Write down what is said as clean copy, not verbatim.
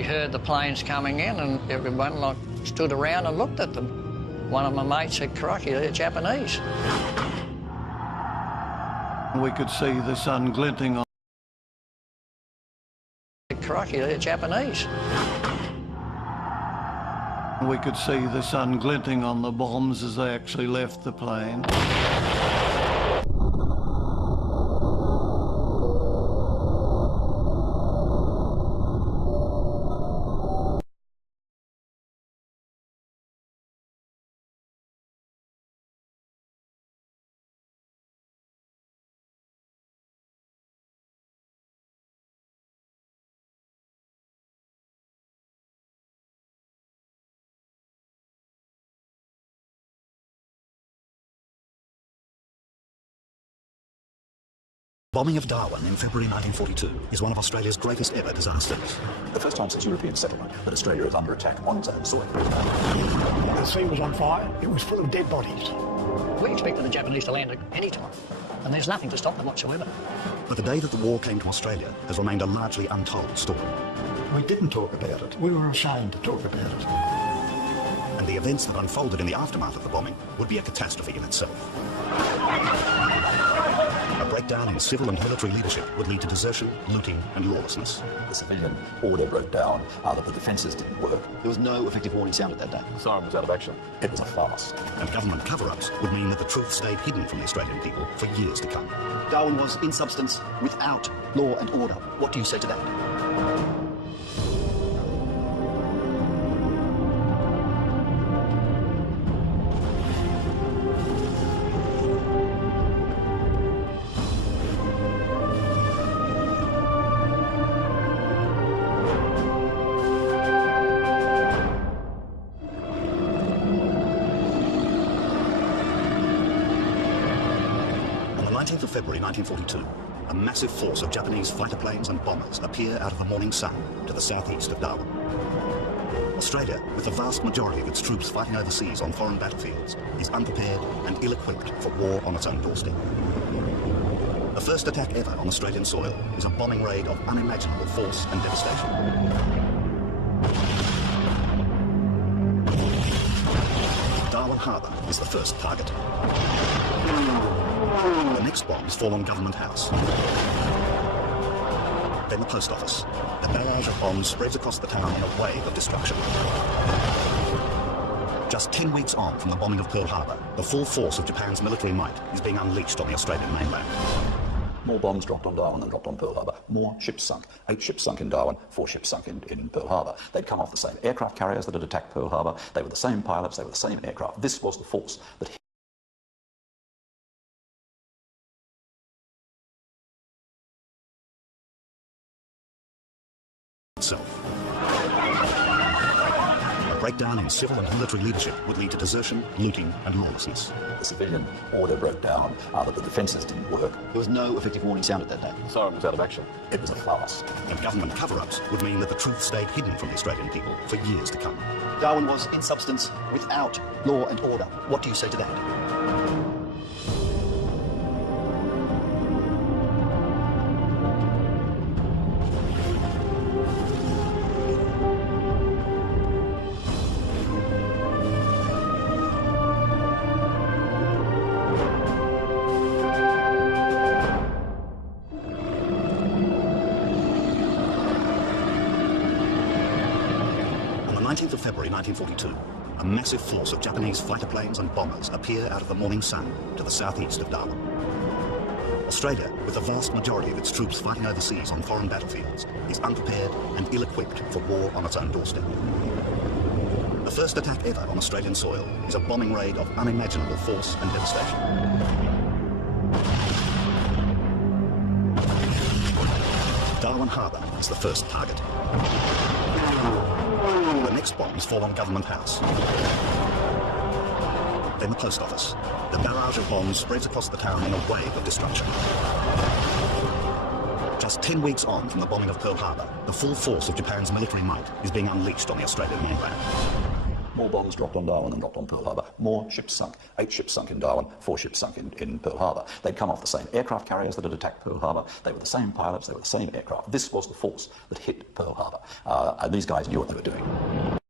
We heard the planes coming in and everyone stood around and looked at them. One of my mates said, "Crikey, they're Japanese." We could see the sun glinting on... Crikey, they're Japanese. We could see the sun glinting on the bombs as they actually left the plane. Bombing of Darwin in February 1942 is one of Australia's greatest ever disasters. The first time since European settlement that Australia is under attack on its own soil. The sea was on fire. It was full of dead bodies. We expected the Japanese to land at any time, and there's nothing to stop them whatsoever. But the day that the war came to Australia has remained a largely untold story. We didn't talk about it. We were ashamed to talk about it. And the events that unfolded in the aftermath of the bombing would be a catastrophe in itself. A breakdown in civil and military leadership would lead to desertion, looting and lawlessness. The civilian order broke down, that the defences didn't work. There was no effective warning sounded that day. The siren was out of action. It was a farce. And government cover-ups would mean that the truth stayed hidden from the Australian people for years to come. Darwin was, in substance, without law and order. What do you say to that? On February 1942, a massive force of Japanese fighter planes and bombers appear out of the morning sun to the southeast of Darwin. Australia, with the vast majority of its troops fighting overseas on foreign battlefields, is unprepared and ill-equipped for war on its own doorstep. The first attack ever on Australian soil is a bombing raid of unimaginable force and devastation. Darwin Harbour is the first target. The next bombs fall on Government House. Then the post office. The barrage of bombs spreads across the town in a wave of destruction. Just 10 weeks on from the bombing of Pearl Harbor, the full force of Japan's military might is being unleashed on the Australian mainland. More bombs dropped on Darwin than dropped on Pearl Harbor. More ships sunk. 8 ships sunk in Darwin, 4 ships sunk in Pearl Harbor. They'd come off the same aircraft carriers that had attacked Pearl Harbor. They were the same pilots, they were the same aircraft. This was the force that itself. A breakdown in civil and military leadership would lead to desertion, looting and lawlessness. The civilian order broke down, that the defences didn't work. There was no effective warning sounded that day. The siren was out of action. It was a farce. And government cover-ups would mean that the truth stayed hidden from the Australian people for years to come. Darwin was, in substance, without law and order. What do you say to that? On the 19th of February 1942, a massive force of Japanese fighter planes and bombers appear out of the morning sun to the southeast of Darwin. Australia, with the vast majority of its troops fighting overseas on foreign battlefields, is unprepared and ill-equipped for war on its own doorstep. The first attack ever on Australian soil is a bombing raid of unimaginable force and devastation. Darwin Harbour is the first target. The next bombs fall on Government House. Then the post office. The barrage of bombs spreads across the town in a wave of destruction. Just 10 weeks on from the bombing of Pearl Harbor, the full force of Japan's military might is being unleashed on the Australian mainland. More bombs dropped on Darwin than dropped on Pearl Harbor. More ships sunk. 8 ships sunk in Darwin, 4 ships sunk in Pearl Harbor. They'd come off the same aircraft carriers that had attacked Pearl Harbor. They were the same pilots, they were the same aircraft. This was the force that hit Pearl Harbor. And these guys knew what they were doing.